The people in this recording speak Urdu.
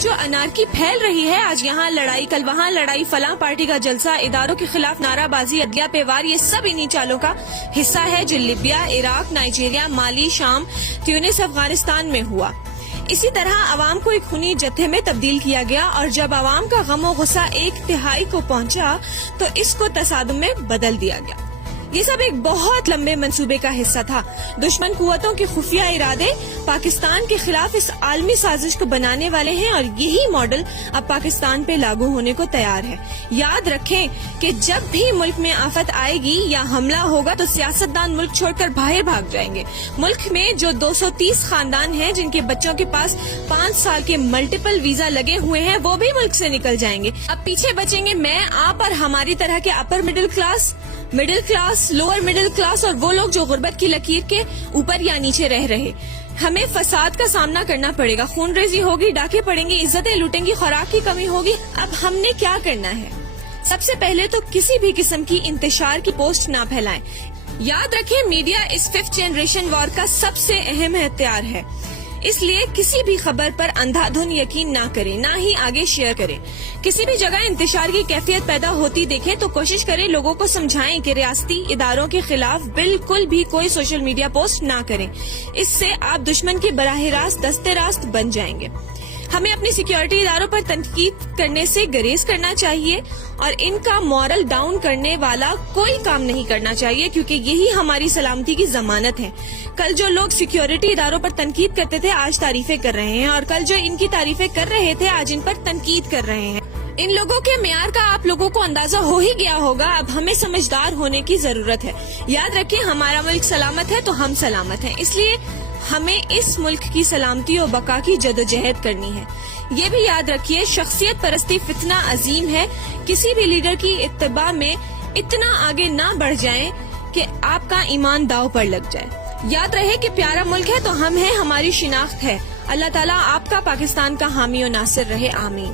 جو انارکی پھیل رہی ہے، آج یہاں لڑائی کل وہاں لڑائی، فلاں پارٹی کا جلسہ، اداروں کے خلاف نعرہ بازی، عدلیہ پہ وار، یہ سب انہی چالوں کا حصہ ہے جو لیبیا، عراق، نائجیریا، مالی، شام، تیونس، افغانستان میں ہوا۔ اسی طرح عوام کو ایک خونی جتھے میں تبدیل کیا گیا، اور جب عوام کا غم و غصہ ایک تہائی کو پہنچا تو اس کو تصادم میں بدل دیا گیا۔ یہ سب ایک بہت لمبے منصوبے کا حصہ تھا۔ دشمن قوتوں کے خفیہ ارادے پاکستان کے خلاف اس عالمی سازش کو بنانے والے ہیں، اور یہی ماڈل اب پاکستان پہ لاگو ہونے کو تیار ہے۔ یاد رکھیں کہ جب بھی ملک میں آفت آئے گی یا حملہ ہوگا تو سیاستدان ملک چھوڑ کر باہر بھاگ جائیں گے۔ ملک میں جو 230 خاندان ہیں جن کے بچوں کے پاس 5 سال کے ملٹیپل ویزا لگے ہوئے ہیں، وہ بھی ملک سے نکل جائیں گے۔ اب پیچھے بچیں گے میں، آپ اور ہماری طرح کے upper middle class, lower middle class, اور وہ لوگ جو غربت کی لکیر کے اوپر یا نیچے رہ رہے۔ ہمیں فساد کا سامنا کرنا پڑے گا، خون ریزی ہوگی، ڈاکے پڑیں گے، عزتیں لوٹیں گی، خوراک کی کمی ہوگی۔ اب ہم نے کیا کرنا ہے؟ سب سے پہلے تو کسی بھی قسم کی انتشار کی پوسٹ نہ پھیلائیں۔ یاد رکھیں میڈیا اس 5th جنریشن وار کا سب سے اہم ہتھیار ہے، اس لیے کسی بھی خبر پر اندھا دھند یقین نہ کریں، نہ ہی آگے شیئر کریں۔ کسی بھی جگہ انتشار کی کیفیت پیدا ہوتی دیکھیں تو کوشش کریں لوگوں کو سمجھائیں کہ ریاستی اداروں کے خلاف بالکل بھی کوئی سوشل میڈیا پوسٹ نہ کریں، اس سے آپ دشمن کے براہ راست دستے راست بن جائیں گے۔ ہمیں اپنی سیکیورٹی اداروں پر تنقید کرنے سے گریز کرنا چاہیے، اور ان کا مورل ڈاؤن کرنے والا کوئی کام نہیں کرنا چاہیے، کیونکہ یہی ہماری سلامتی کی ضمانت ہے۔ کل جو لوگ سیکیورٹی اداروں پر تنقید کرتے تھے آج تعریفیں کر رہے ہیں، اور کل جو ان کی تعریفیں کر رہے تھے آج ان پر تنقید کر رہے ہیں۔ ان لوگوں کے معیار کا آپ لوگوں کو اندازہ ہو ہی گیا ہوگا، اب ہمیں سمجھدار ہونے کی ضرورت ہے۔ یاد رکھیں ہمارا ملک سلامت ہے تو ہم سلامت ہیں، اس لیے ہمیں اس ملک کی سلامتی و بقا کی جدوجہد کرنی ہے۔ یہ بھی یاد رکھیے شخصیت پرستی فتنہ عظیم ہے، کسی بھی لیڈر کی اتباع میں اتنا آگے نہ بڑھ جائیں کہ آپ کا ایمان داؤ پر لگ جائے۔ یاد رہے کہ پیارا ملک ہے تو ہم ہیں، ہماری شناخت ہے۔ اللہ تعالیٰ آپ کا پاکستان کا حامی و ناصر رہے، آمین۔